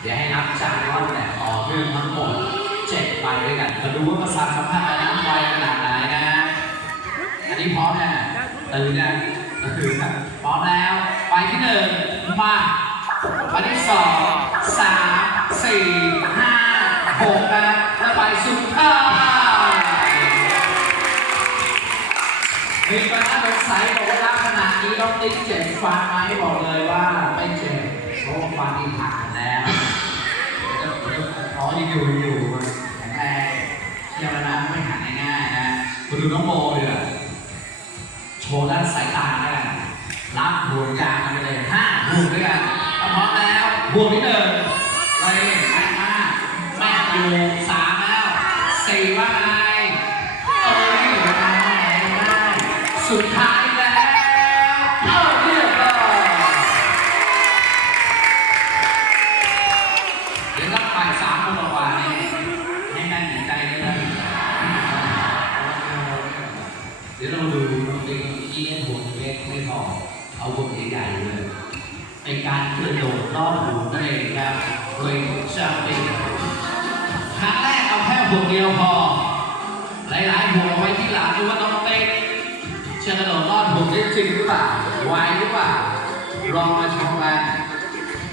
เดี๋ยวให้นับจานว่าแต่ต่อเนื่องทั้งหมด7 ใบด้วยกันมาดูว่าประสาทสัมผัสน้ำไวขนาดไหนนะอันนี้พร้อมนะตื่นนะพร้อมแล้วใบที่1มาใบที่2 3 4 5 6นะและใบสุดท้ายมีคนน่าสงสัยบอกว่าลักษณะนี้ต้องติ๊กเจ็บฟันไหมบอกเลยว่าไม่เจ็บเพราะว่าฟันที่ผ่านแล้วอ๋อยังอยู่แข็งแรงเที่ยวแล้วนะไม่หันง่ายๆนะมาดูน้องโมดีกว่าโชว์ด้านสายตาแล้วกันรับห่วงยางกันไปเลย5 ห่วงด้วยกันพร้อมแล้วห่วงที่1เลยแม่มากแม่อยู่3แล้ว4ว่าไงสุดท้ายแล้วเรียบร้อยเดี๋ยวรับบ่าย3 โมงกว่านี่ให้แม่หนีใจด้วยนะเดี๋ยวเราดูจริงที่นี่ห่วงเล็กไม่พอเอาห่วงใหญ่ๆเลยเป็นการกระโดดรอบหูนั่นเองครับโดยจะเป็นครั้งแรกเอาแค่ห่วงเดียวพอหลายๆห่วงไว้ที่หลังดูว่าน้องเต้จะกระโดดรอดห่วงได้จริงหรือเปล่าไหวหรือเปล่าลองมาชมกัน